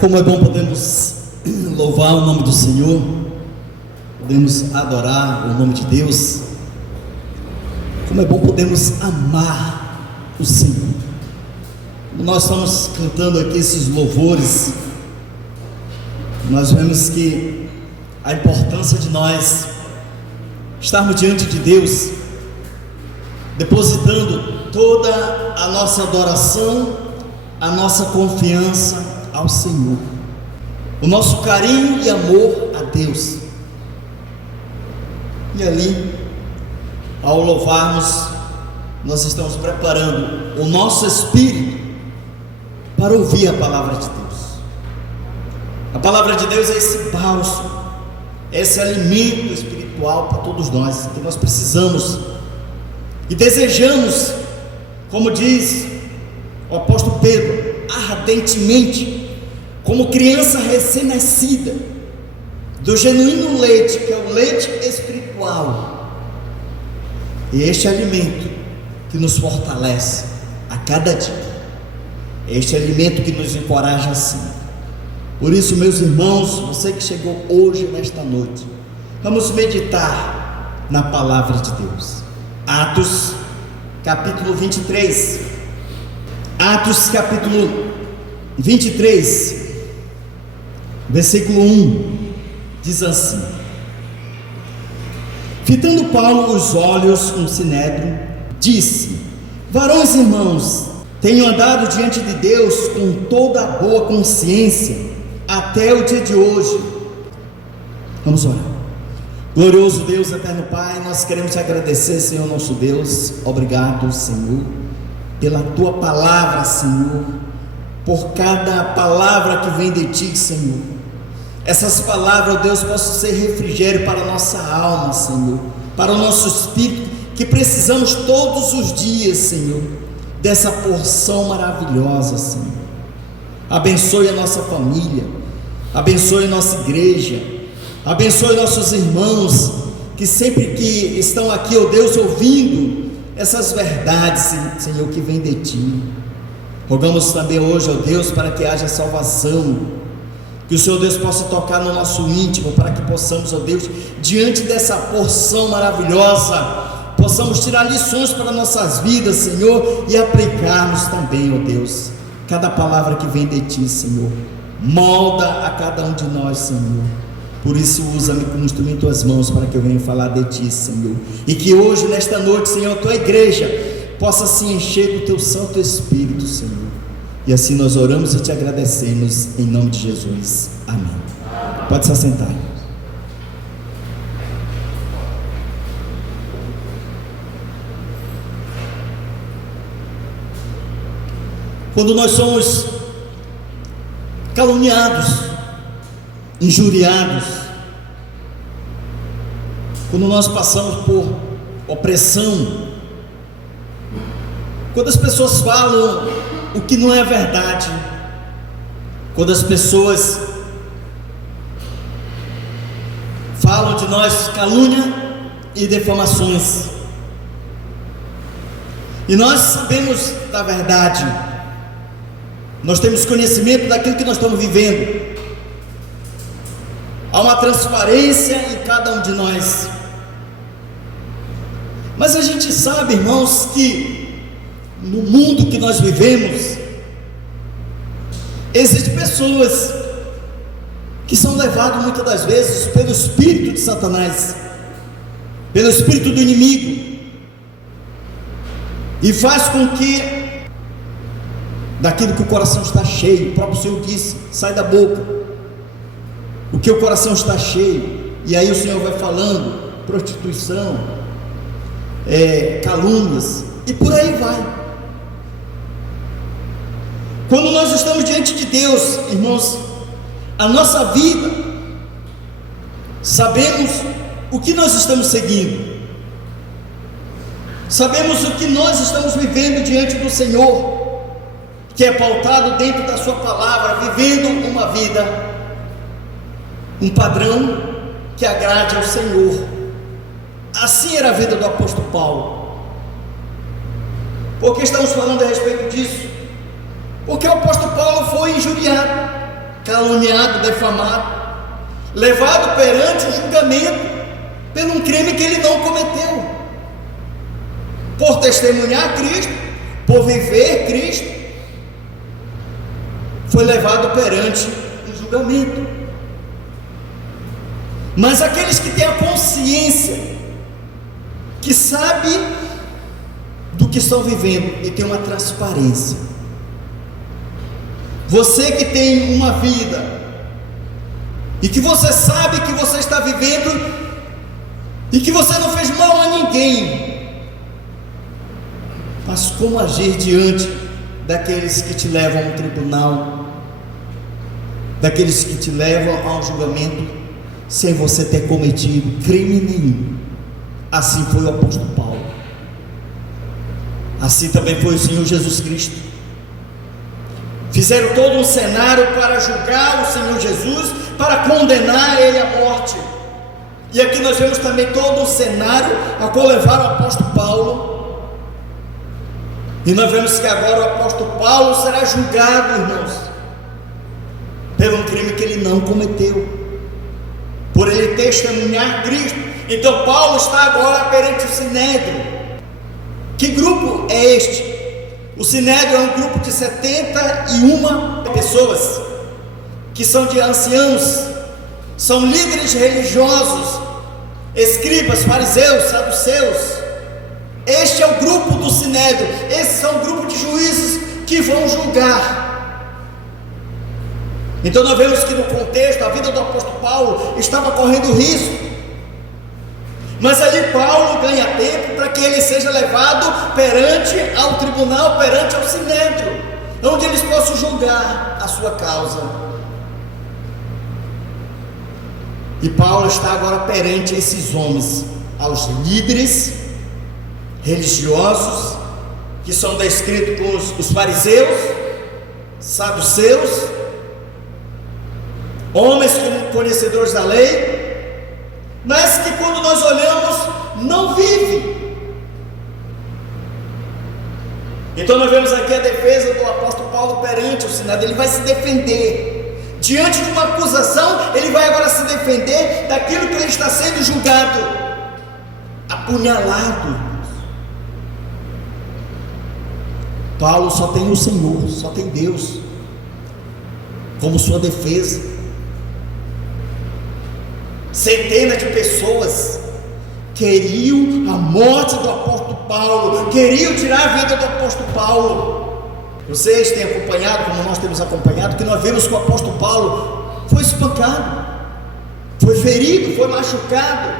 Como é bom podermos louvar o nome do Senhor, podemos adorar o nome de Deus. Como é bom podermos amar o Senhor. Nós estamos cantando aqui esses louvores, nós vemos que a importância de nós estarmos diante de Deus, depositando toda a nossa adoração, a nossa confiança ao Senhor, o nosso carinho e amor a Deus. E ali, ao louvarmos, nós estamos preparando o nosso espírito para ouvir a palavra de Deus. A palavra de Deus é esse bálsamo, esse alimento espiritual para todos nós, que nós precisamos e desejamos, como diz o apóstolo Pedro, ardentemente, como criança recém-nascida, do genuíno leite, que é o leite espiritual. E este alimento que nos fortalece a cada dia, este alimento que nos encoraja assim. Por isso, meus irmãos, você que chegou hoje, nesta noite, vamos meditar na palavra de Deus. Atos, capítulo 23. Atos, capítulo 23, versículo 1, diz assim: fitando Paulo os olhos no sinédrio, disse: varões irmãos, tenho andado diante de Deus com toda a boa consciência até o dia de hoje. Vamos orar. Glorioso Deus, eterno Pai, nós queremos te agradecer, Senhor nosso Deus. Obrigado, Senhor, pela tua palavra, Senhor, por cada palavra que vem de ti, Senhor. Essas palavras, ó Deus, possam ser refrigério para a nossa alma, Senhor, para o nosso espírito, que precisamos todos os dias, Senhor, dessa porção maravilhosa, Senhor. Abençoe a nossa família, abençoe a nossa igreja, abençoe nossos irmãos, que sempre que estão aqui, ó Deus, ouvindo essas verdades, Senhor, que vem de ti. Rogamos também hoje, ó Deus, para que haja salvação, que o Senhor Deus possa tocar no nosso íntimo, para que possamos, ó Deus, diante dessa porção maravilhosa, possamos tirar lições para nossas vidas, Senhor, e aplicarmos também, ó Deus, cada palavra que vem de ti, Senhor. Molda a cada um de nós, Senhor. Por isso, usa-me como instrumento em tuas mãos, para que eu venha falar de ti, Senhor. E que hoje, nesta noite, Senhor, a tua igreja possa se encher do teu Santo Espírito, Senhor. E assim nós oramos e te agradecemos, em nome de Jesus. Amém. Pode se assentar. Quando nós somos caluniados, injuriados, quando nós passamos por opressão, quando as pessoas falam o que não é verdade, quando as pessoas falam de nós calúnia e defamações, e nós sabemos da verdade, nós temos conhecimento daquilo que nós estamos vivendo, há uma transparência em cada um de nós, mas a gente sabe, irmãos, que no mundo que nós vivemos, existem pessoas que são levadas muitas das vezes pelo espírito de Satanás, pelo espírito do inimigo, e faz com que daquilo que o coração está cheio, o próprio Senhor disse, sai da boca o que o coração está cheio. E aí o Senhor vai falando, prostituição, calúnias, e por aí vai. Quando nós estamos diante de Deus, irmãos, a nossa vida, sabemos o que nós estamos seguindo, sabemos o que nós estamos vivendo diante do Senhor, que é pautado dentro da sua palavra, vivendo uma vida, um padrão que agrade ao Senhor. Assim era a vida do apóstolo Paulo. Por que estamos falando a respeito disso? Porque o apóstolo Paulo foi injuriado, caluniado, defamado, levado perante o julgamento por um crime que ele não cometeu, por testemunhar Cristo, por viver Cristo, foi levado perante o julgamento. Mas aqueles que têm a consciência, que sabe do que estão vivendo e tem uma transparência, você que tem uma vida e que você sabe que você está vivendo e que você não fez mal a ninguém, mas como agir diante daqueles que te levam ao tribunal, daqueles que te levam ao julgamento sem você ter cometido crime nenhum? Assim foi o apóstolo Paulo, assim também foi o Senhor Jesus Cristo. Fizeram todo um cenário para julgar o Senhor Jesus, para condenar ele à morte. E aqui nós vemos também todo um cenário a qual levaram o apóstolo Paulo. E nós vemos que agora o apóstolo Paulo será julgado, irmãos, por um crime que ele não cometeu, por ele testemunhar Cristo. Então Paulo está agora perante o Sinédrio. Que grupo é este? O Sinédrio é um grupo de 71 pessoas, que são de anciãos, são líderes religiosos, escribas, fariseus, saduceus. Este é o grupo do Sinédrio. Esses são um grupo de juízes que vão julgar. Então nós vemos que no contexto a vida do apóstolo Paulo estava correndo risco, mas ali Paulo ganha tempo para que ele seja levado perante ao tribunal, perante ao Sinédrio, onde eles possam julgar a sua causa. E Paulo está agora perante esses homens, aos líderes religiosos, que são descritos como os fariseus, saduceus, homens conhecedores da lei, mas que quando nós olhamos, não vivem. Então nós vemos aqui a defesa do apóstolo Paulo perante o Sinédrio. Ele vai se defender, diante de uma acusação, ele vai agora se defender daquilo que ele está sendo julgado, apunhalado. Paulo só tem o Senhor, só tem Deus como sua defesa. Centenas de pessoas queriam a morte do apóstolo Paulo, queriam tirar a vida do apóstolo Paulo. Vocês têm acompanhado, como nós temos acompanhado, que nós vemos que o apóstolo Paulo foi espancado, foi ferido, foi machucado,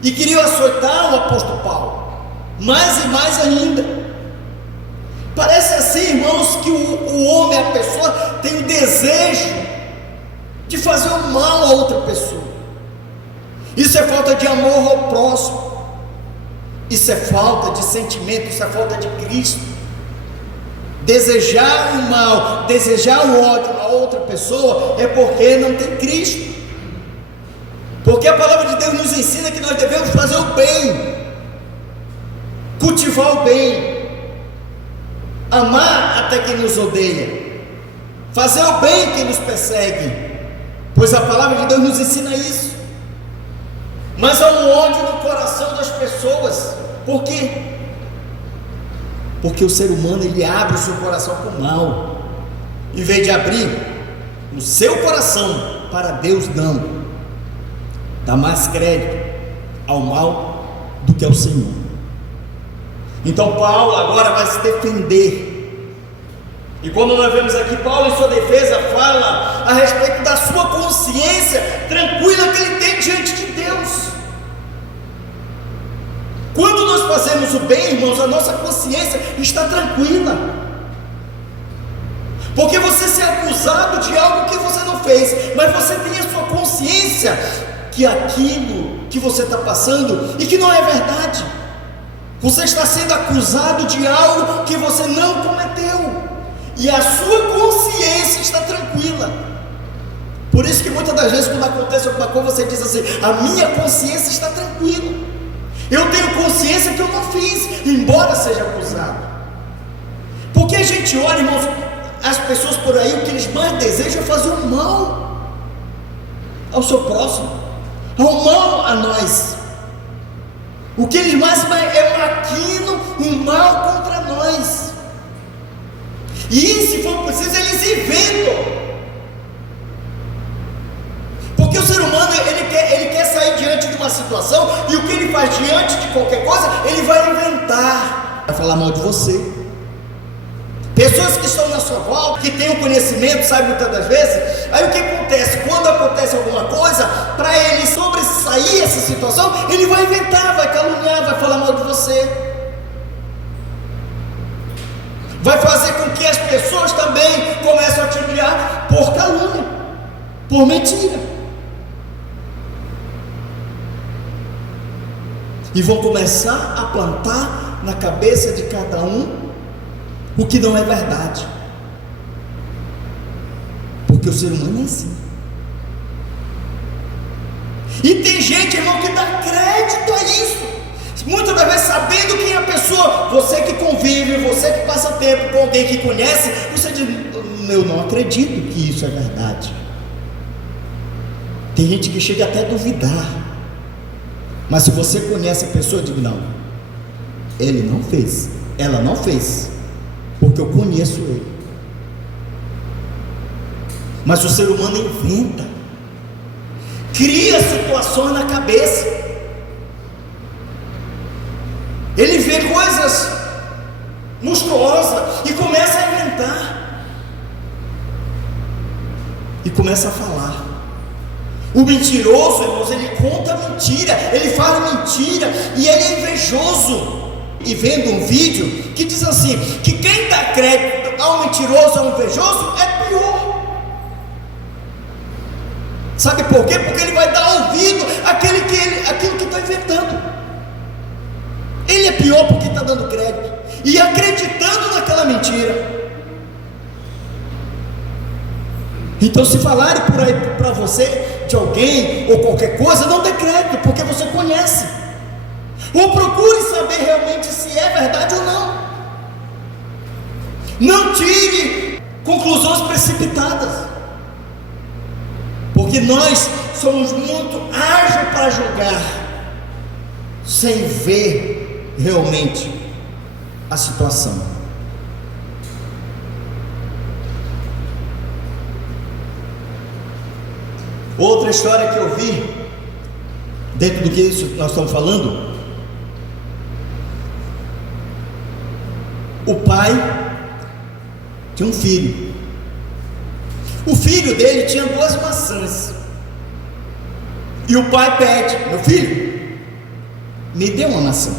e queriam açoitar o apóstolo Paulo, mais e mais ainda. Parece assim, irmãos, que o homem, a pessoa, tem o desejo de fazer o mal a outra pessoa. Isso é falta de amor ao próximo, isso é falta de sentimento, isso é falta de Cristo. Desejar o mal, desejar o ódio a outra pessoa é porque não tem Cristo. Porque a palavra de Deus nos ensina que nós devemos fazer o bem, cultivar o bem, amar até quem nos odeia, fazer o bem quem nos persegue, pois a palavra de Deus nos ensina isso. Mas há um ódio no coração das pessoas. Por quê? Porque o ser humano, ele abre o seu coração para o mal, em vez de abrir o seu coração para Deus, não dá mais crédito ao mal do que ao Senhor. Então Paulo agora vai se defender. E quando nós vemos aqui Paulo em sua defesa, fala a respeito da sua consciência tranquila que ele tem diante de Deus. Quando nós fazemos o bem, irmãos, a nossa consciência está tranquila, porque você ser acusado de algo que você não fez, mas você tem a sua consciência que aquilo que você está passando e que não é verdade, você está sendo acusado de algo que você não cometeu, e a sua consciência está tranquila. Por isso que muitas das vezes quando acontece alguma coisa, você diz assim: a minha consciência está tranquila, eu tenho consciência que eu não fiz, embora seja acusado. Porque a gente olha, irmãos, as pessoas por aí, o que eles mais desejam é fazer o mal ao seu próximo, ao mal a nós. O que eles mais maquinam o mal contra nós. E se for preciso, eles inventam. Porque o ser humano, ele quer sair diante de uma situação, e o que ele faz diante de qualquer coisa, ele vai inventar, vai falar mal de você. Pessoas que estão na sua volta, que têm o conhecimento, sabem muitas das vezes. Aí o que acontece? Quando acontece alguma coisa, para ele sobressair essa situação, ele vai inventar, vai caluniar, vai falar mal de você, vai fazer com que as pessoas também comecem a te odiar por calúnia, por mentira, e vão começar a plantar na cabeça de cada um o que não é verdade, porque o ser humano é assim. E tem gente, irmão, que dá crédito a isso, muitas das vezes sabendo quem é a pessoa. Você que convive, você que passa tempo com alguém que conhece, você diz: eu não acredito que isso é verdade. Tem gente que chega até a duvidar, mas se você conhece a pessoa, diz: não, ele não fez, ela não fez, porque eu conheço ele. Mas o ser humano inventa, cria situações na cabeça, ele vê coisas monstruosas e começa a inventar, e começa a falar. O mentiroso, irmãos, ele conta mentira, ele fala mentira, e ele é invejoso. E vendo um vídeo que diz assim, que quem dá crédito ao mentiroso, ao invejoso, é pior. Sabe por quê? Porque ele vai dar ouvido àquilo que está inventando. Ele é pior porque está dando crédito e acreditando naquela mentira. Então, se falarem por aí para você de alguém ou qualquer coisa, não dê crédito, porque você conhece. Ou procure saber realmente se é verdade ou não. Não tire conclusões precipitadas, porque nós somos muito ágeis para julgar, sem ver realmente a situação. Outra história que eu vi, dentro do que isso nós estamos falando, o pai tinha um filho. O filho dele tinha 2 maçãs. E o pai pede: meu filho, me dê uma maçã.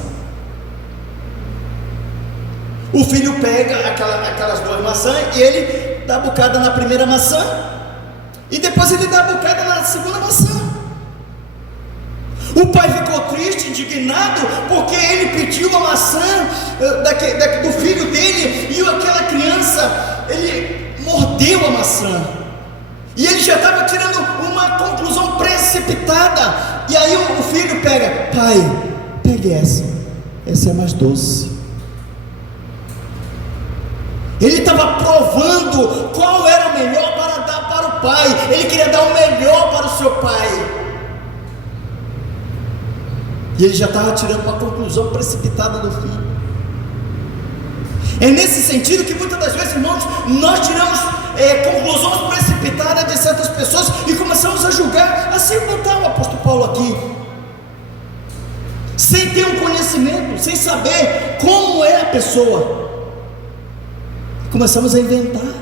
O filho pega aquelas 2 maçãs e ele dá bocada na primeira maçã, e depois ele dá bocada na segunda maçã. O pai ficou triste, indignado, porque ele pediu a maçã do filho dele, e aquela criança, ele mordeu a maçã, e ele já estava tirando uma conclusão precipitada. E aí o filho pega: pai, pegue essa é mais doce. Ele estava provando qual era o melhor para dar para o pai, ele queria dar o melhor para o seu pai, e ele já estava tirando uma conclusão precipitada do filho. É nesse sentido que muitas das vezes, irmãos, nós tiramos conclusões precipitadas de certas pessoas e começamos a julgar, assim como está o apóstolo Paulo aqui, sem ter um conhecimento, sem saber como é a pessoa, começamos a inventar.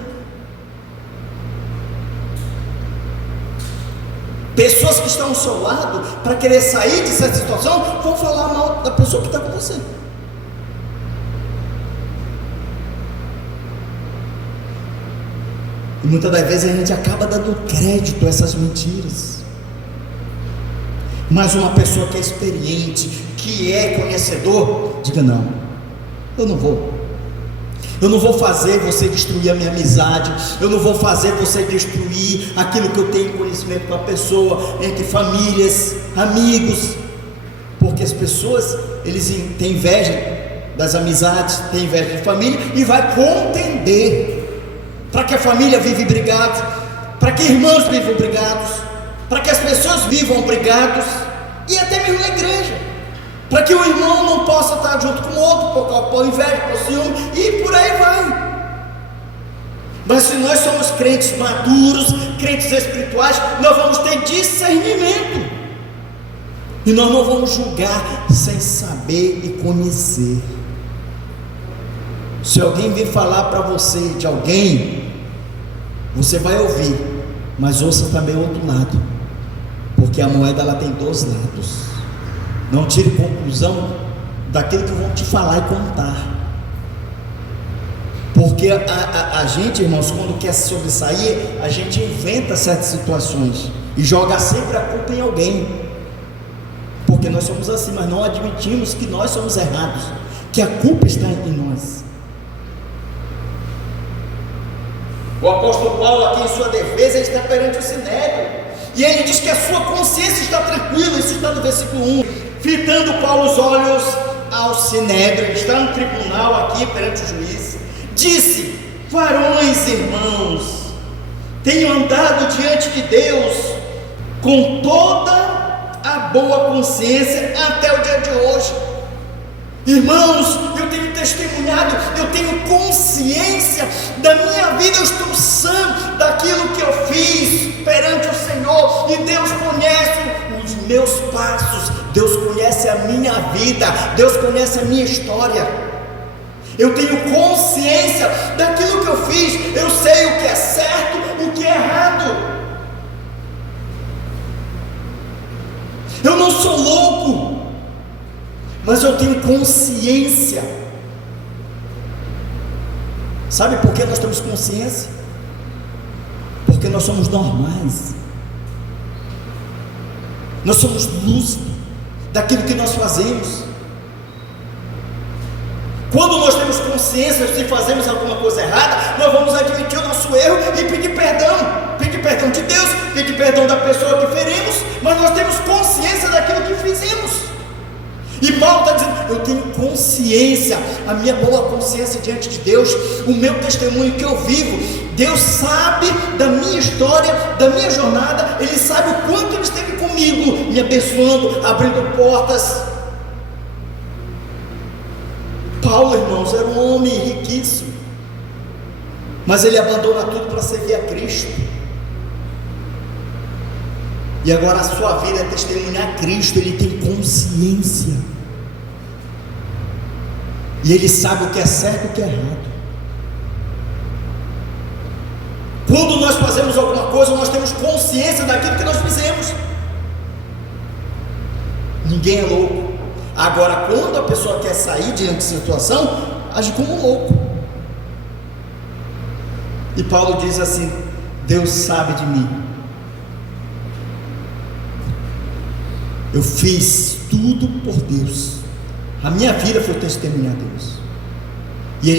Pessoas que estão ao seu lado, para querer sair de certa situação, vão falar mal da pessoa que está com você. E muitas das vezes a gente acaba dando crédito a essas mentiras. Mas uma pessoa que é experiente, que é conhecedor, diga: não, eu não vou fazer você destruir a minha amizade, eu não vou fazer você destruir aquilo que eu tenho conhecimento com a pessoa, entre famílias, amigos, porque as pessoas, eles têm inveja das amizades, têm inveja de família, e vai contender para para que a família vive brigado, para que irmãos vivam brigados, para que as pessoas vivam brigados, e até mesmo na igreja, para que o irmão não possa estar junto com o outro, por inveja, por ciúme, e por aí vai. Mas se nós somos crentes maduros, crentes espirituais, nós vamos ter discernimento, e nós não vamos julgar sem saber e conhecer. Se alguém vir falar para você de alguém, você vai ouvir, mas ouça também o outro lado, porque a moeda ela tem dois lados. Não tire conclusão daquilo que vão te falar e contar, porque a gente, irmãos, quando quer se sobressair, a gente inventa certas situações e joga sempre a culpa em alguém, porque nós somos assim, mas não admitimos que nós somos errados, que a culpa está em nós. O apóstolo Paulo, aqui em sua defesa, ele está perante o Sinédrio, e ele diz que a sua consciência está tranquila. Isso está no versículo 1. Fitando Paulo os olhos ao Sinédrio, ele está no tribunal aqui perante o juiz, disse: varões irmãos, tenho andado diante de Deus com toda a boa consciência até o dia de hoje. Irmãos, eu tenho testemunhado, eu tenho consciência da minha vida, eu estou sã daquilo que eu fiz perante o Senhor, e Deus conhece os meus passos, Deus conhece a minha vida, Deus conhece a minha história. Eu tenho consciência daquilo que eu fiz, eu sei o que é certo, o que é errado. Eu não sou louco, mas eu tenho consciência. Sabe por que nós temos consciência? Porque nós somos normais, nós somos lúcidos daquilo que nós fazemos. Quando nós temos consciência de se fazemos alguma coisa errada, nós vamos admitir o nosso erro e pedir perdão de Deus, pedir perdão da pessoa que ferimos, mas nós temos consciência daquilo que fizemos. E Paulo está dizendo: eu tenho consciência, a minha boa consciência diante de Deus, o meu testemunho que eu vivo. Deus sabe da minha história, da minha jornada, Ele sabe o quanto Ele esteve comigo, me abençoando, abrindo portas. Paulo, irmãos, era um homem riquíssimo, mas ele abandona tudo para servir a Cristo, e agora a sua vida é testemunhar a Cristo. Ele tem consciência, e ele sabe o que é certo e o que é errado. Quando nós fazemos alguma coisa, nós temos consciência daquilo que nós fizemos. Ninguém é louco. Agora, quando a pessoa quer sair diante de situação, age como um louco. E Paulo diz assim: Deus sabe de mim, eu fiz tudo por Deus, a minha vida foi testemunhar a Deus, e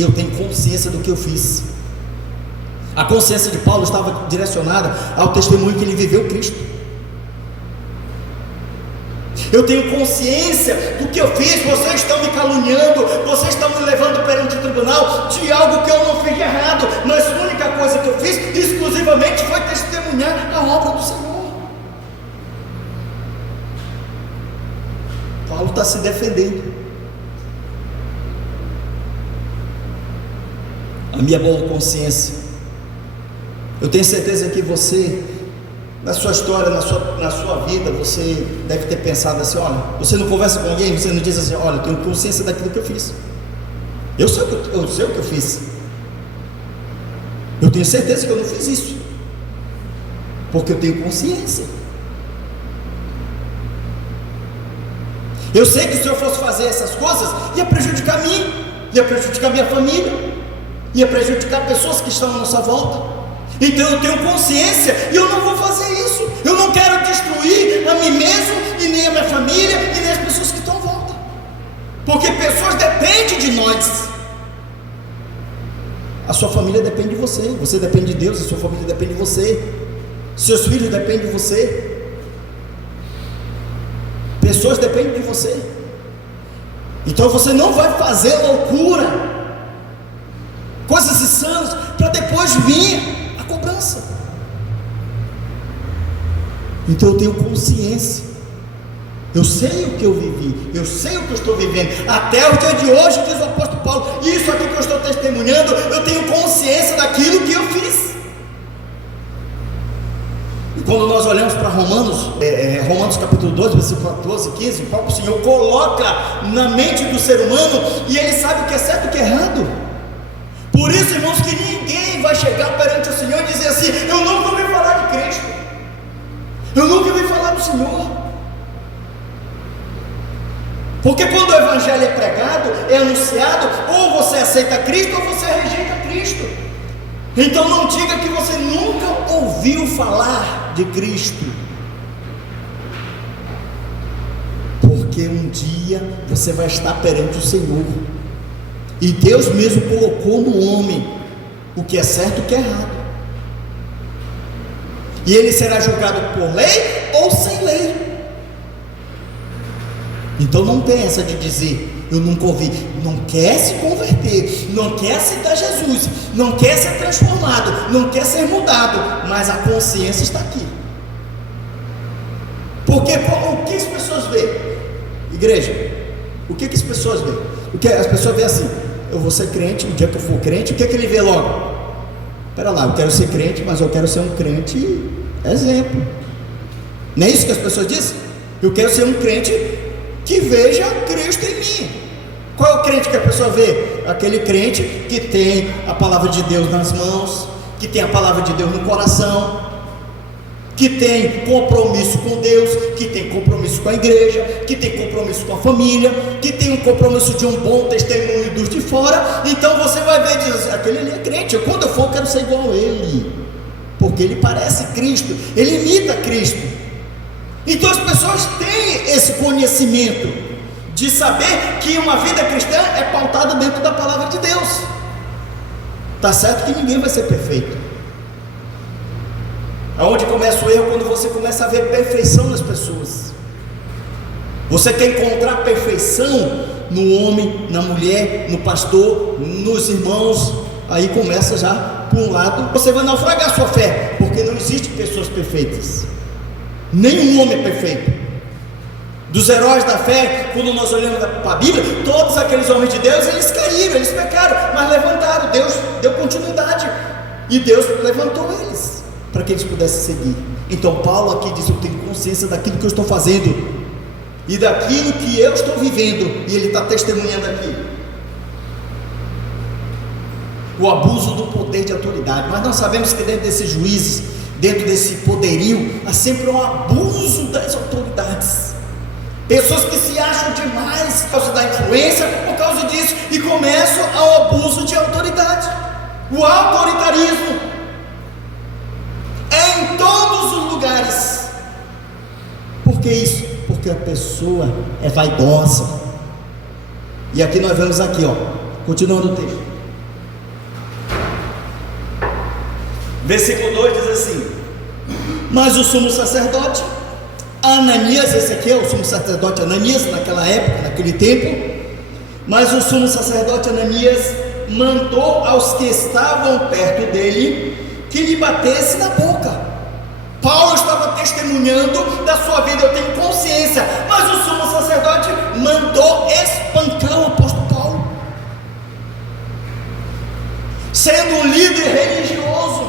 eu tenho consciência do que eu fiz. A consciência de Paulo estava direcionada ao testemunho que ele viveu Cristo. Eu tenho consciência do que eu fiz. Vocês estão me caluniando, vocês estão me levando perante o tribunal de algo que eu não fiz de errado, mas a única coisa que eu fiz exclusivamente foi testemunhar a obra do Senhor. Paulo está se defendendo. A minha boa consciência, eu tenho certeza que você, na sua história, na sua vida, você deve ter pensado assim: olha, você não conversa com alguém, você não diz assim: olha, eu tenho consciência daquilo que eu fiz, eu sei o que eu fiz, eu tenho certeza que eu não fiz isso, porque eu tenho consciência. Eu sei que se eu fosse fazer essas coisas, ia prejudicar mim, ia prejudicar minha família, ia prejudicar pessoas que estão à nossa volta. Então eu tenho consciência e eu não vou fazer isso. Eu não quero destruir a mim mesmo, e nem a minha família, e nem as pessoas que estão à volta, porque pessoas dependem de nós. A sua família depende de você, você depende de Deus, a sua família depende de você, seus filhos dependem de você, pessoas dependem de você. Então você não vai fazer loucura, coisas insanas para depois vinha a cobrança. Então eu tenho consciência, eu sei o que eu vivi, eu sei o que eu estou vivendo, até o dia de hoje, diz o apóstolo Paulo, isso aqui que eu estou testemunhando, eu tenho consciência daquilo que eu fiz. E quando nós olhamos para Romanos capítulo 12, versículo 14, 15, o próprio Senhor coloca na mente do ser humano, e ele sabe o que é certo e o que é errado. Por isso, irmãos, que ninguém vai chegar perante o Senhor e dizer assim: eu nunca ouvi falar de Cristo, eu nunca ouvi falar do Senhor. Porque quando o Evangelho é pregado, é anunciado, ou você aceita Cristo ou você rejeita Cristo. Então não diga que você nunca ouviu falar de Cristo, porque um dia você vai estar perante o Senhor, e Deus mesmo colocou no homem o que é certo e o que é errado, e ele será julgado por lei ou sem lei. Então não tem essa de dizer: eu nunca ouvi. Não quer se converter, não quer aceitar Jesus, não quer ser transformado, não quer ser mudado, mas a consciência está aqui. Porque o que as pessoas veem? Igreja, o que as pessoas veem? O que as pessoas veem assim: eu vou ser crente, o dia que eu for crente, o que ele vê logo? Espera lá, eu quero ser crente, mas eu quero ser um crente exemplo. Não é isso que as pessoas dizem? Eu quero ser um crente que veja Cristo em mim. Qual é o crente que a pessoa vê? Aquele crente que tem a palavra de Deus nas mãos, que tem a palavra de Deus no coração, que tem compromisso com Deus, que tem compromisso com a igreja, que tem compromisso com a família, que tem um compromisso de um bom testemunho dos de fora. Então você vai ver e diz: aquele ali é crente, quando eu for eu quero ser igual a ele, porque ele parece Cristo, ele imita Cristo. Então as pessoas têm esse conhecimento de saber que uma vida cristã é pautada dentro da palavra de Deus. Está certo que ninguém vai ser perfeito. Aonde começa o erro? Quando você começa a ver perfeição nas pessoas. Você quer encontrar perfeição no homem, na mulher, no pastor, nos irmãos. Aí começa já por um lado, você vai naufragar a sua fé, porque não existe pessoas perfeitas. Nenhum homem é perfeito. Dos heróis da fé, quando nós olhamos para a Bíblia, todos aqueles homens de Deus, eles caíram, eles pecaram, mas levantaram. Deus deu continuidade, e Deus levantou eles para que eles pudessem seguir. Então Paulo aqui diz: eu tenho consciência daquilo que eu estou fazendo e daquilo que eu estou vivendo, e ele está testemunhando aqui o abuso do poder de autoridade. Mas nós sabemos que dentro desses juízes, dentro desse poderio, há sempre um abuso das autoridades. Pessoas que se acham demais por causa da influência, por causa disso, e começam ao abuso de autoridade. O autoritarismo é em todos os lugares. Por que isso? Porque a pessoa é vaidosa. E aqui nós vemos aqui, continuando o texto, versículo 2 diz assim: mas o sumo sacerdote Ananias, esse aqui é o sumo sacerdote Ananias, naquela época, naquele tempo, mas o sumo sacerdote Ananias mandou aos que estavam perto dele que lhe batesse na boca. Paulo estava testemunhando da sua vida, eu tenho consciência, mas o sumo sacerdote mandou espancar o apóstolo Paulo, sendo um líder religioso.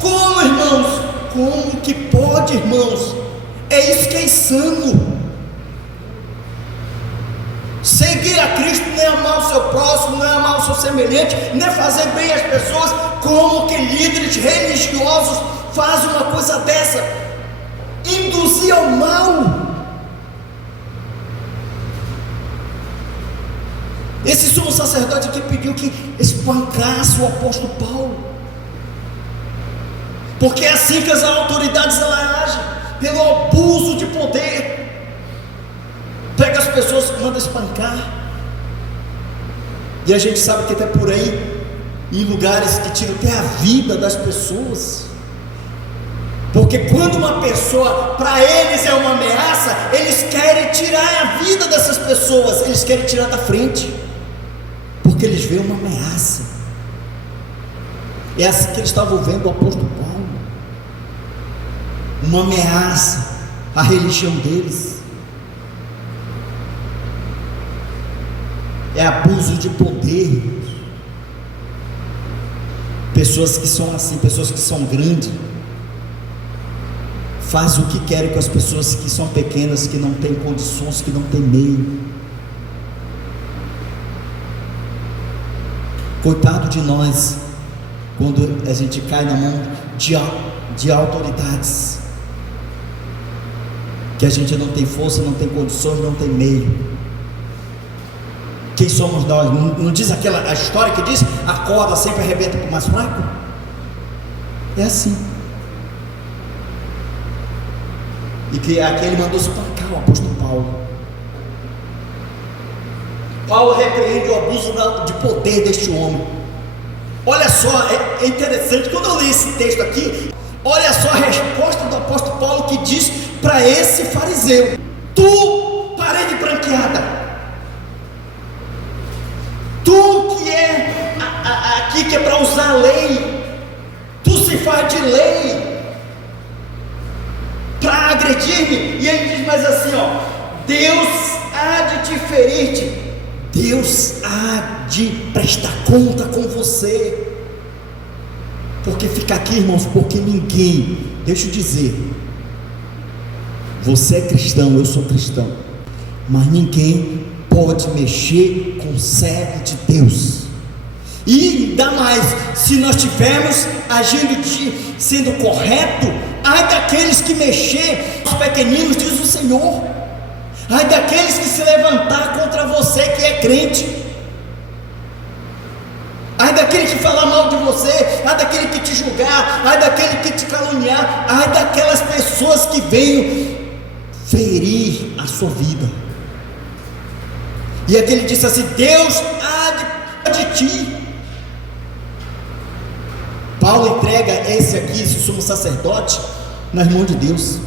Como, irmãos? Como que pode, irmãos? É isso que é insano. Seguir a Cristo não é amar o seu próximo, não é amar o seu semelhante, não é fazer bem às pessoas. Como que líderes religiosos fazem uma coisa dessa? Induzir ao mal. Esse sumo sacerdote aqui pediu que espancasse o apóstolo Paulo, porque é assim que as autoridades agem, pelo abuso de poder. Pega as pessoas, manda espancar. E a gente sabe que até por aí, em lugares que tiram até a vida das pessoas, porque quando uma pessoa, para eles é uma ameaça, eles querem tirar a vida dessas pessoas, eles querem tirar da frente, porque eles veem uma ameaça. É assim que eles estavam vendo o apóstolo Paulo, uma ameaça à religião deles. É abuso de poder. Pessoas que são assim, pessoas que são grandes, faz o que querem com as pessoas que são pequenas, que não têm condições, que não têm meio. Coitado de nós, quando a gente cai na mão de autoridades, que a gente não tem força, não tem condições, não tem meio. Quem somos nós? Não diz a história que diz: a corda sempre arrebenta para o mais fraco? É assim. E que aquele mandou se para cá, o apóstolo Paulo. Paulo repreende o abuso de poder deste homem. Olha só, é interessante, quando eu li esse texto aqui, olha só a resposta do apóstolo Paulo, que diz para esse fariseu: tu, parede branqueada, tu que é aqui que é para usar a lei, tu se faz de lei para agredir-me. E ele diz mais assim, ó: Deus há de te ferir-te, Deus há de prestar conta com você. Porque fica aqui, irmãos, porque ninguém, deixa eu dizer, você é cristão, eu sou cristão, mas ninguém pode mexer com o servo de Deus. E ainda mais, se nós estivermos agindo sendo correto, ai daqueles que mexer os pequeninos, diz o Senhor. Ai daqueles que se levantar contra você que é crente. Ai daquele que falar mal de você, ai daquele que te julgar, ai daquele que te caluniar, ai daquelas pessoas que venham ferir a sua vida. E aquele disse assim: Deus há de ti. Paulo entrega esse sumo sacerdote nas mãos de Deus.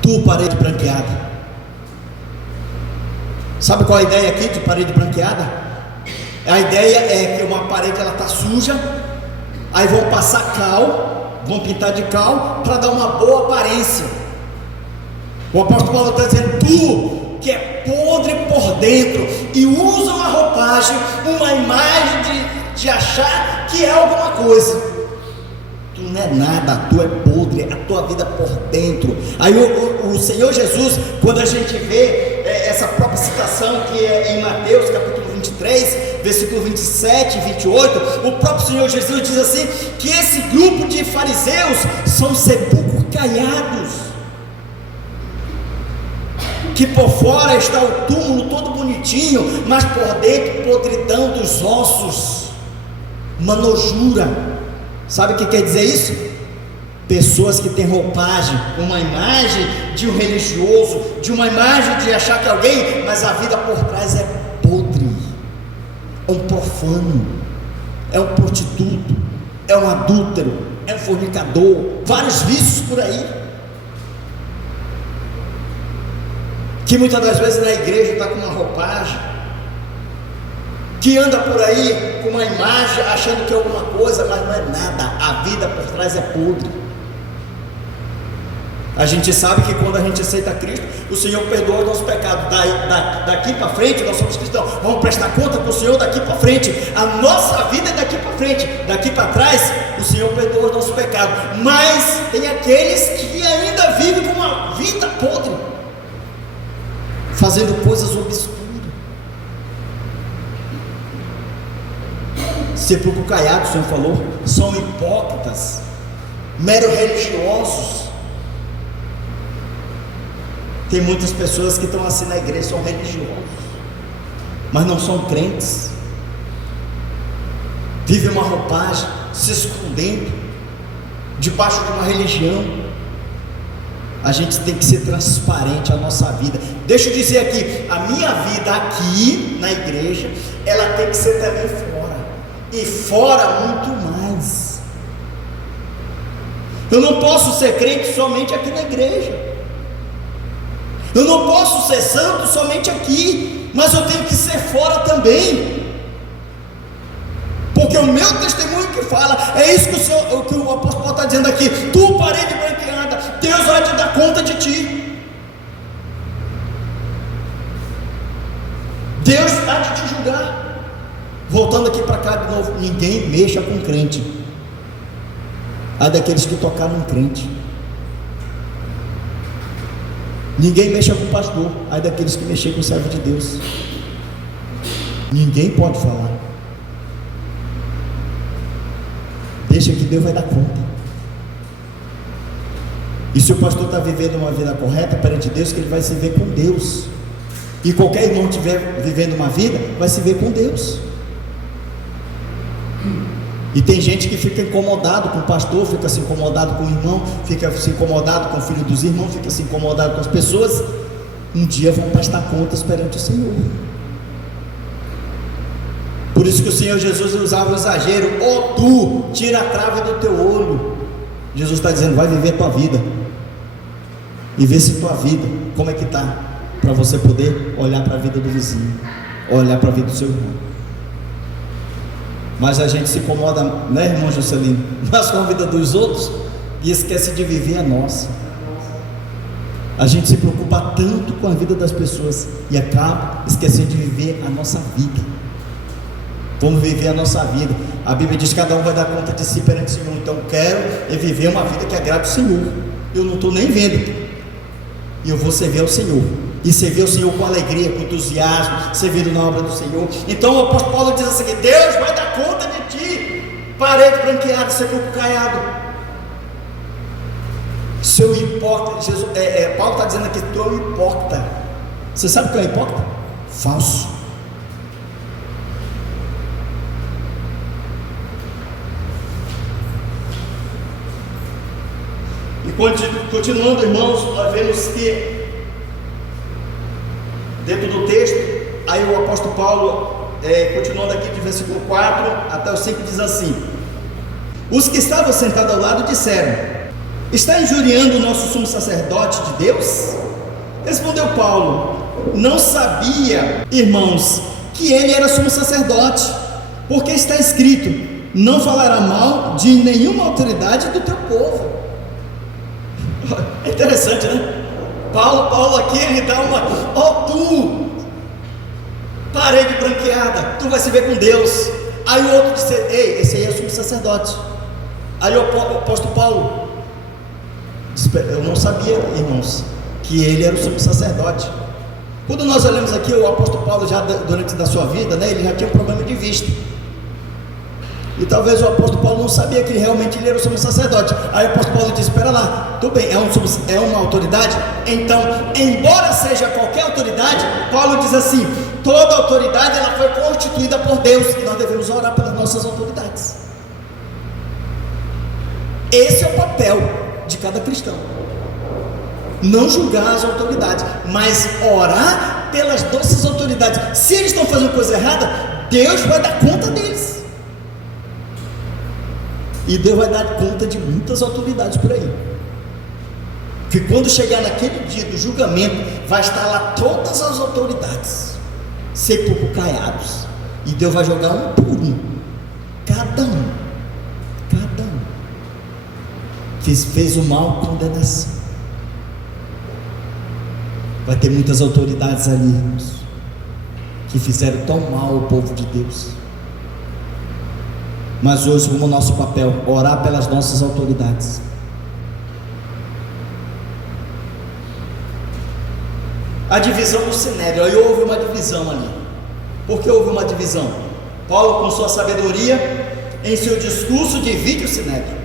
Tu, parede branqueada. Sabe qual é a ideia aqui de parede branqueada? A ideia é que uma parede ela está suja, aí vão passar cal, vão pintar de cal para dar uma boa aparência. O apóstolo Paulo está dizendo: tu que é podre por dentro e usa uma roupagem, uma imagem de achar que é alguma coisa. Tu não é nada, tu é podre, a tua vida por dentro. Aí o Senhor Jesus, quando a gente vê essa própria citação que é em Mateus capítulo 23, versículo 27 e 28, o próprio Senhor Jesus diz assim, que esse grupo de fariseus são sepulcros caiados, que por fora está o túmulo todo bonitinho, mas por dentro podridão dos ossos, uma nojura. Sabe o que quer dizer isso? Pessoas que têm roupagem, uma imagem de um religioso, de uma imagem de achar que é alguém, mas a vida por trás é podre, é um profano, é um prostituto, é um adúltero, é um fornicador, vários vícios por aí, que muitas das vezes na igreja está com uma roupagem, que anda por aí com uma imagem achando que é alguma coisa, mas não é nada. A vida por trás é podre. A gente sabe que quando a gente aceita Cristo, o Senhor perdoa os nossos pecados. Daqui para frente nós somos cristãos, vamos prestar conta com o Senhor daqui para frente. A nossa vida é daqui para frente. Daqui para trás o Senhor perdoa os nossos pecados. Mas tem aqueles que ainda vivem com uma vida podre, fazendo coisas obscuras. Sepulcro caiado, o Senhor falou, são hipócritas, mero religiosos. Tem muitas pessoas que estão assim na igreja, são religiosos, mas não são crentes, vivem uma roupagem, se escondendo debaixo de uma religião. A gente tem que ser transparente a nossa vida. Deixa eu dizer aqui, a minha vida aqui na igreja, ela tem que ser também fora. E fora muito mais. Eu não posso ser crente somente aqui na igreja. Eu não posso ser santo somente aqui, mas eu tenho que ser fora também. porque o meu testemunho que fala, é isso que o apóstolo Paulo está dizendo aqui: tu, parede branqueada, Deus vai te dar conta de ti, Deus vai te julgar. Voltando aqui para cá de novo, ninguém mexa com crente. Há daqueles que tocaram um crente. Ninguém mexa com o pastor. Há daqueles que mexem com o servo de Deus. Ninguém pode falar. Deixa que Deus vai dar conta. E se o pastor está vivendo uma vida correta perante Deus, que ele vai se ver com Deus. E qualquer irmão que estiver vivendo uma vida, vai se ver com Deus. E tem gente que fica incomodado com o pastor, fica se incomodado com o irmão, fica se incomodado com o filho dos irmãos, fica se incomodado com as pessoas. Um dia vão prestar contas perante o Senhor. Por isso que o Senhor Jesus usava o exagero: ó tu, tira a trave do teu olho. Jesus está dizendo: vai viver a tua vida, e ver se tua vida, como é que está, para você poder olhar para a vida do vizinho, olhar para a vida do seu irmão. Mas a gente se incomoda, né, irmão Juscelino, mas com a vida dos outros, e esquece de viver a nossa. A gente se preocupa tanto com a vida das pessoas e acaba esquecendo de viver a nossa vida. Vamos viver a nossa vida. A Bíblia diz que cada um vai dar conta de si perante o Senhor. Então eu quero viver uma vida que agrade o Senhor. Eu não estou nem vendo, e eu vou servir ao Senhor, e servir ao Senhor com alegria, com entusiasmo, servindo na obra do Senhor. Então o apóstolo Paulo diz assim: Deus vai dar conta de ti, parede branqueada, sepulcro caiado, seu hipócrita. Paulo está dizendo aqui: tu é um hipócrita. Você sabe o que é hipócrita? Falso. E continuando, irmãos, nós vemos que dentro do texto, aí o apóstolo Paulo, continuando aqui de versículo 4 até o 5, diz assim: os que estavam sentados ao lado disseram: está injuriando o nosso sumo sacerdote de Deus? Respondeu Paulo: não sabia, irmãos, que ele era sumo sacerdote, porque está escrito: não falará mal de nenhuma autoridade do teu povo. É interessante, né? Paulo aqui, ele dá uma: ó tu, parede branqueada, tu vai se ver com Deus. Aí o outro disse: ei, esse aí é o sumo sacerdote. Aí o apóstolo Paulo disse: eu não sabia, irmãos, que ele era o sumo sacerdote. Quando nós olhamos aqui, o apóstolo Paulo, já durante da sua vida, né, ele já tinha um problema de vista. E talvez o apóstolo Paulo não sabia que realmente ele era o sumo sacerdote. Aí o apóstolo Paulo disse: espera lá, tudo bem, é uma autoridade. Então, embora seja qualquer autoridade, Paulo diz assim: toda autoridade ela foi constituída por Deus, e nós devemos orar pelas nossas autoridades. Esse é o papel de cada cristão: não julgar as autoridades, mas orar pelas nossas autoridades. Se eles estão fazendo coisa errada, Deus vai dar conta deles. E Deus vai dar conta de muitas autoridades por aí, que quando chegar naquele dia do julgamento, vai estar lá todas as autoridades, sepulcro caiados, e Deus vai jogar um por um, cada um fez o mal, condenação. Vai ter muitas autoridades ali, irmãos, que fizeram tão mal ao povo de Deus. Mas hoje, como nosso papel, orar pelas nossas autoridades. A divisão do Sinédrio, aí houve uma divisão ali. Por que houve uma divisão? Paulo, com sua sabedoria, em seu discurso, divide o Sinédrio.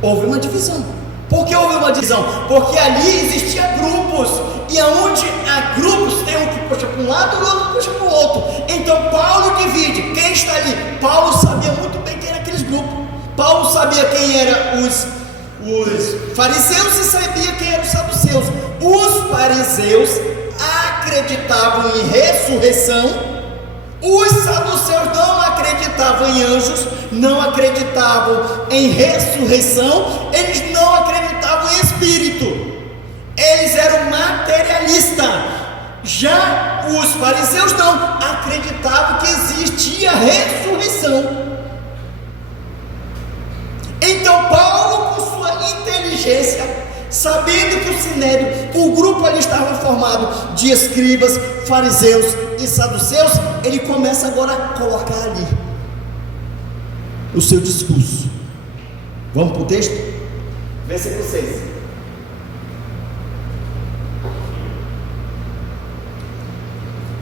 Houve uma divisão. Por que houve uma divisão? Porque ali existiam grupos, e aonde há grupos, tem um que puxa para um lado e o outro puxa para o outro. Então Paulo divide. Quem está ali? Paulo sabia muito bem quem era aqueles grupos. Paulo sabia quem eram os fariseus e sabia quem eram os saduceus. Os fariseus acreditavam em ressurreição. Os saduceus não acreditavam em anjos, não acreditavam em ressurreição, eles não acreditavam em espírito, eles eram materialistas. Já os fariseus não acreditavam que existia ressurreição. inteligência, sabendo que o sinédrio, o grupo ali estava formado de escribas, fariseus e saduceus, ele começa agora a colocar ali o seu discurso. Vamos para o texto? Versículo 6.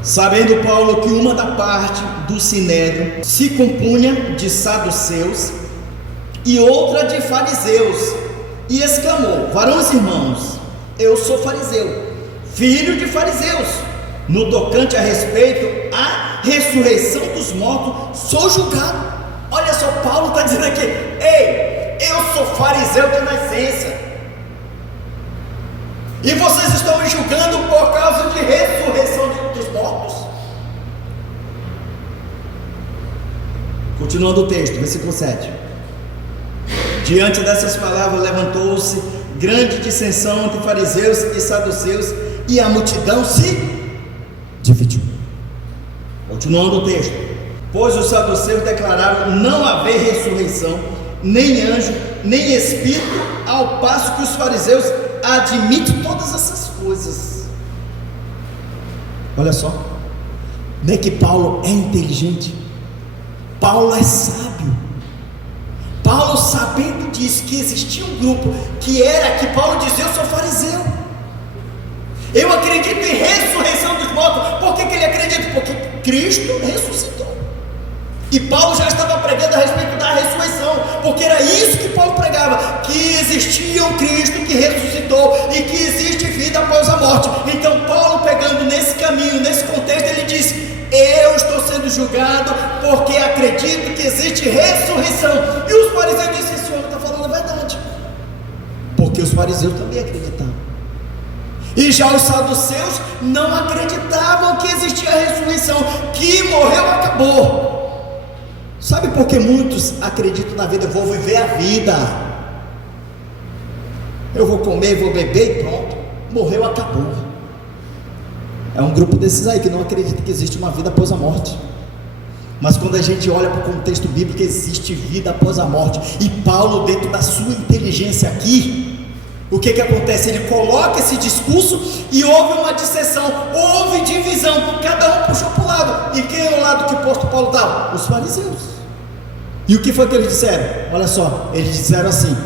Sabendo Paulo que uma da parte do sinédrio se compunha de saduceus e outra de fariseus, e exclamou: varões irmãos, eu sou fariseu, filho de fariseus. No tocante a respeito à ressurreição dos mortos, sou julgado. Olha só, Paulo está dizendo aqui: ei, eu sou fariseu de nascença, e vocês estão me julgando por causa de ressurreição dos mortos. Continuando o texto, versículo 7. Diante dessas palavras levantou-se grande dissensão entre fariseus e saduceus, e a multidão se dividiu. Continuando o texto. Pois os saduceus declararam não haver ressurreição, nem anjo, nem espírito, ao passo que os fariseus admitem todas essas coisas. Olha só, não é que Paulo é inteligente, Paulo é sábio. Paulo, sabendo disso, que existia um grupo que era, que Paulo dizia: eu sou fariseu, eu acredito em ressurreição dos mortos. Por que ele acredita? Porque Cristo ressuscitou, e Paulo já estava pregando a respeito da ressurreição, porque era isso que Paulo pregava, que existia um Cristo que ressuscitou e que existe vida após a morte. Então Paulo, pegando nesse caminho, nesse contexto, ele diz: eu estou sendo julgado porque acredito que existe ressurreição. E os fariseus disseram: esse homem está falando a verdade, porque os fariseus também acreditavam. E já os saduceus não acreditavam que existia ressurreição, que morreu, acabou. Sabe por que muitos acreditam na vida? Eu vou viver a vida, eu vou comer, vou beber e pronto, morreu, acabou. É um grupo desses aí que não acredita que existe uma vida após a morte. Mas quando a gente olha para o contexto bíblico, existe vida após a morte. E Paulo, dentro da sua inteligência aqui, o que acontece? Ele coloca esse discurso e houve uma dissensão, houve divisão, cada um puxou para o lado. E quem é o lado que o apóstolo Paulo estava? Os fariseus. E o que foi que eles disseram? Olha só, eles disseram assim: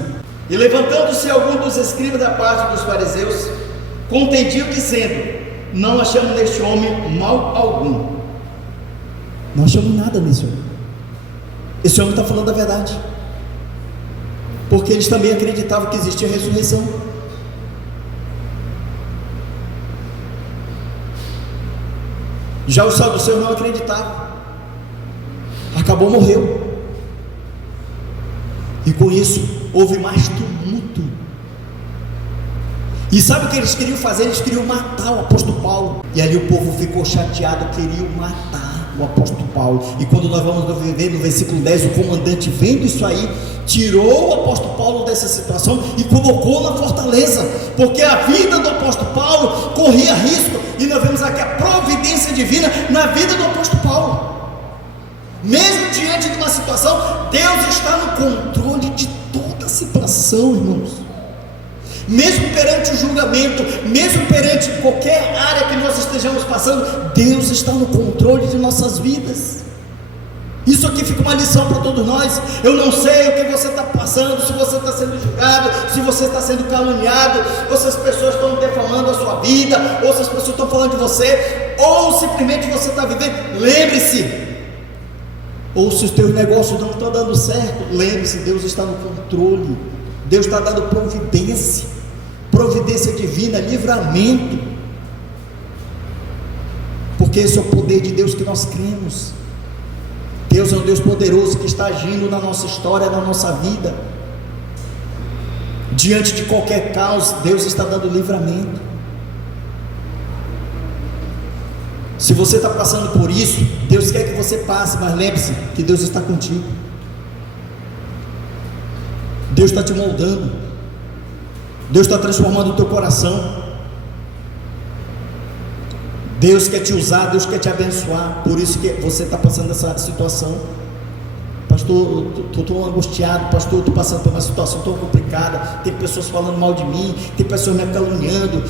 e levantando-se algum dos escribas da parte dos fariseus, contendiam dizendo: não achamos neste homem mal algum. Não achamos nada nesse homem. Esse homem está falando a verdade, porque eles também acreditavam que existia ressurreição. Já os saduceus não acreditavam. Acabou, morreu. E com isso houve mais tumulto. E sabe o que eles queriam fazer? Eles queriam matar o apóstolo Paulo. E ali o povo ficou chateado, queriam matar o apóstolo Paulo. E quando nós vamos ver no versículo 10, o comandante, vendo isso aí, tirou o apóstolo Paulo dessa situação e colocou na fortaleza, porque a vida do apóstolo Paulo corria risco. E nós vemos aqui a providência divina na vida do apóstolo Paulo. Mesmo diante de uma situação, Deus está no controle de toda a situação, irmãos. Mesmo perante o julgamento, mesmo perante qualquer área que nós estejamos passando, Deus está no controle de nossas vidas. Isso aqui fica uma lição para todos nós. Eu não sei o que você está passando, se você está sendo julgado, se você está sendo caluniado, ou se as pessoas estão defamando a sua vida, ou se as pessoas estão falando de você, ou simplesmente você está vivendo. Lembre-se, ou se os teus negócios não estão dando certo, lembre-se, Deus está no controle. Deus está dando providência, providência divina, livramento, porque esse é o poder de Deus que nós cremos. Deus é um Deus poderoso que está agindo na nossa história, na nossa vida. Diante de qualquer caos, Deus está dando livramento. Se você está passando por isso, Deus quer que você passe, mas lembre-se que Deus está contigo. Deus está te moldando, Deus está transformando o teu coração. Deus quer te usar, Deus quer te abençoar. Por isso que você está passando essa situação, pastor, estou angustiado, pastor, estou passando por uma situação tão complicada, tem pessoas falando mal de mim, tem pessoas me caluniando,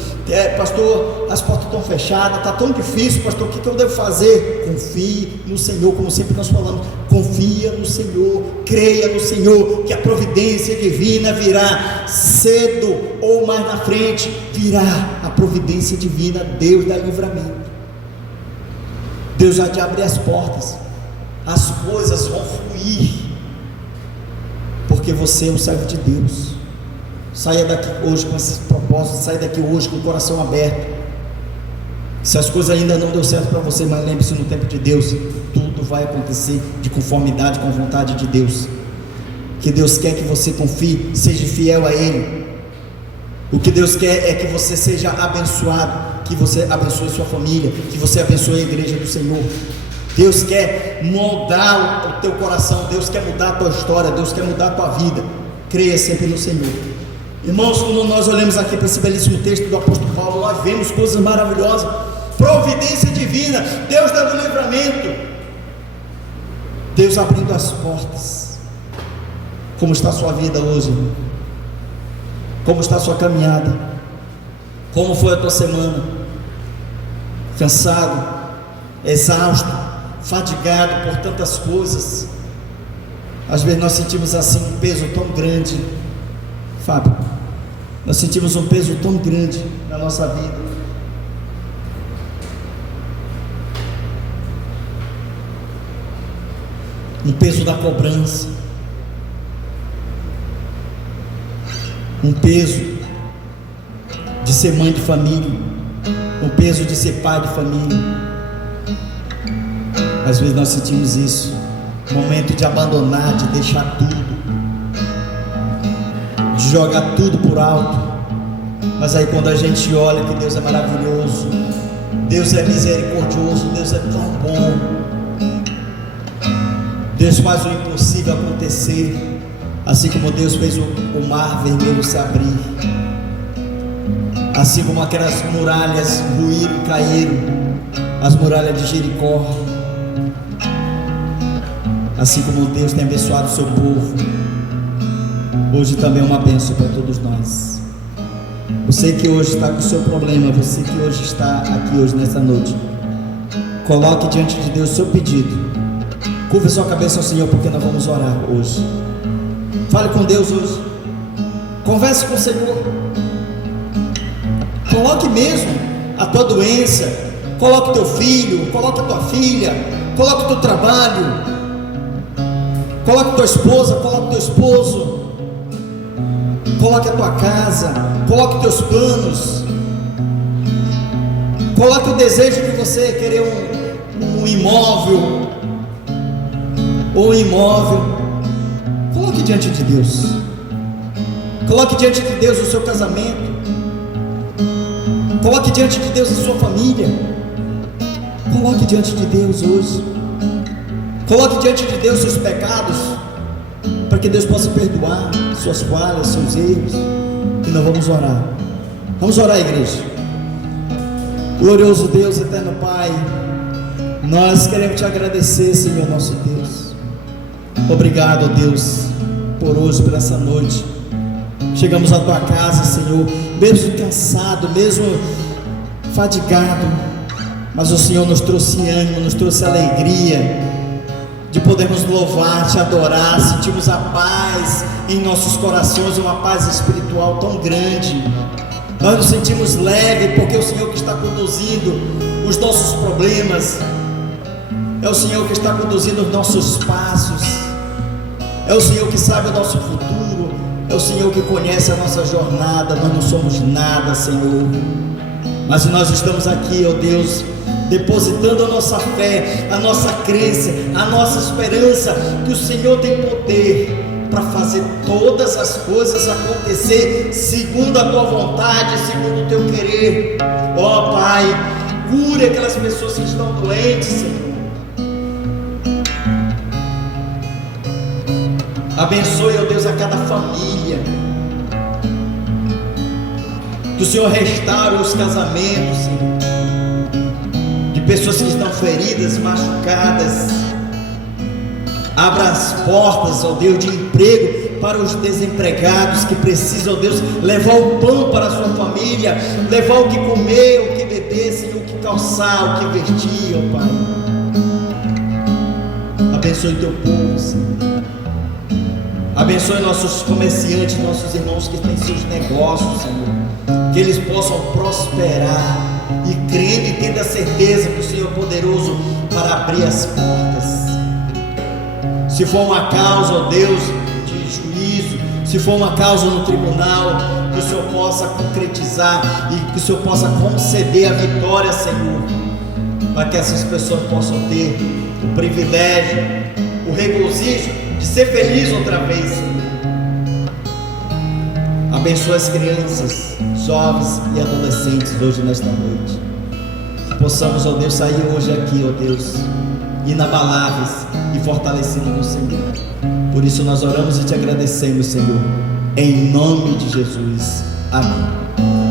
pastor, as portas estão fechadas, está tão difícil, pastor, o que eu devo fazer? Confie no Senhor, como sempre nós falamos, confia no Senhor, creia no Senhor, que a providência divina virá, cedo ou mais na frente, virá a providência divina, Deus dá livramento, Deus já te abre as portas, as coisas vão fluir, porque você é um servo de Deus. Saia daqui hoje com esses propósitos, saia daqui hoje com o coração aberto. Se as coisas ainda não deu certo para você, mas lembre-se, no tempo de Deus, tudo vai acontecer de conformidade com a vontade de Deus. Que Deus quer que você confie, seja fiel a Ele. O que Deus quer é que você seja abençoado, que você abençoe sua família, que você abençoe a igreja do Senhor. Deus quer moldar o teu coração, Deus quer mudar a tua história, Deus quer mudar a tua vida. Creia sempre no Senhor. Irmãos, quando nós olhamos aqui para esse belíssimo texto do apóstolo Paulo, nós vemos coisas maravilhosas, providência divina, Deus dando livramento, Deus abrindo as portas. Como está a sua vida hoje, irmão? Como está a sua caminhada? Como foi a tua semana? Cansado, exausto, fadigado por tantas coisas? Às vezes nós sentimos assim um peso tão grande, Fábio, nós sentimos um peso tão grande na nossa vida. Um peso da cobrança, um peso de ser mãe de família, um peso de ser pai de família. Às vezes nós sentimos isso, momento de abandonar, de deixar tudo, de jogar tudo por alto. Mas aí quando a gente olha que Deus é maravilhoso, Deus é misericordioso, Deus é tão bom, Deus faz o impossível acontecer, assim como Deus fez o mar vermelho se abrir, assim como aquelas muralhas ruíram e caíram, as muralhas de Jericó, assim como Deus tem abençoado o seu povo, hoje também é uma bênção para todos nós. Você que hoje está com o seu problema, você que hoje está aqui hoje nessa noite, coloque diante de Deus o seu pedido, curva sua cabeça ao Senhor, porque nós vamos orar hoje. Fale com Deus hoje, converse com o Senhor, coloque mesmo a tua doença, coloque teu filho, coloque a tua filha, coloque o teu trabalho, coloque tua esposa, coloque teu esposo, coloque a tua casa, coloque teus planos, coloque o desejo de você querer um imóvel ou um imóvel. Coloque diante de Deus, coloque diante de Deus o seu casamento, coloque diante de Deus a sua família, coloque diante de Deus hoje, coloque diante de Deus seus pecados, para que Deus possa perdoar suas falhas, seus erros. E nós vamos orar, igreja. Glorioso Deus, eterno Pai, nós queremos te agradecer, Senhor nosso Deus. Obrigado, Deus, por hoje, por essa noite. Chegamos à tua casa, Senhor, mesmo cansado, mesmo fadigado, mas o Senhor nos trouxe ânimo, nos trouxe alegria de podermos louvar, te adorar. Sentimos a paz em nossos corações, uma paz espiritual tão grande. Nós nos sentimos leve, porque é o Senhor que está conduzindo os nossos problemas, é o Senhor que está conduzindo os nossos passos, é o Senhor que sabe o nosso futuro, é o Senhor que conhece a nossa jornada. Nós não somos nada, Senhor, mas nós estamos aqui, ó Deus, depositando a nossa fé, a nossa crença, a nossa esperança, que o Senhor tem poder para fazer todas as coisas acontecer segundo a tua vontade, segundo o teu querer. Ó Pai, cure aquelas pessoas que estão doentes, Senhor. Abençoe, ó Deus, a cada família. Que o Senhor restaure os casamentos, Senhor, de pessoas que estão feridas, machucadas. Abra as portas, ó Deus, de emprego para os desempregados que precisam, ó Deus, levar o pão para a sua família, levar o que comer, o que beber, Senhor, o que calçar, o que vestir, ó Pai. Abençoe teu povo, Senhor. Abençoe nossos comerciantes, nossos irmãos que têm seus negócios, Senhor, que eles possam prosperar e crendo e tendo a certeza que o Senhor é poderoso para abrir as portas. Se for uma causa, ó Deus, de juízo, se for uma causa no tribunal, que o Senhor possa concretizar e que o Senhor possa conceder a vitória, Senhor, para que essas pessoas possam ter o privilégio, o regozijo de ser feliz outra vez, Senhor. Abençoa as crianças, jovens e adolescentes hoje nesta noite. Que possamos, ó Deus, sair hoje aqui, ó Deus, inabaláveis e fortalecidos no Senhor. Por isso nós oramos e te agradecemos, Senhor, em nome de Jesus. Amém.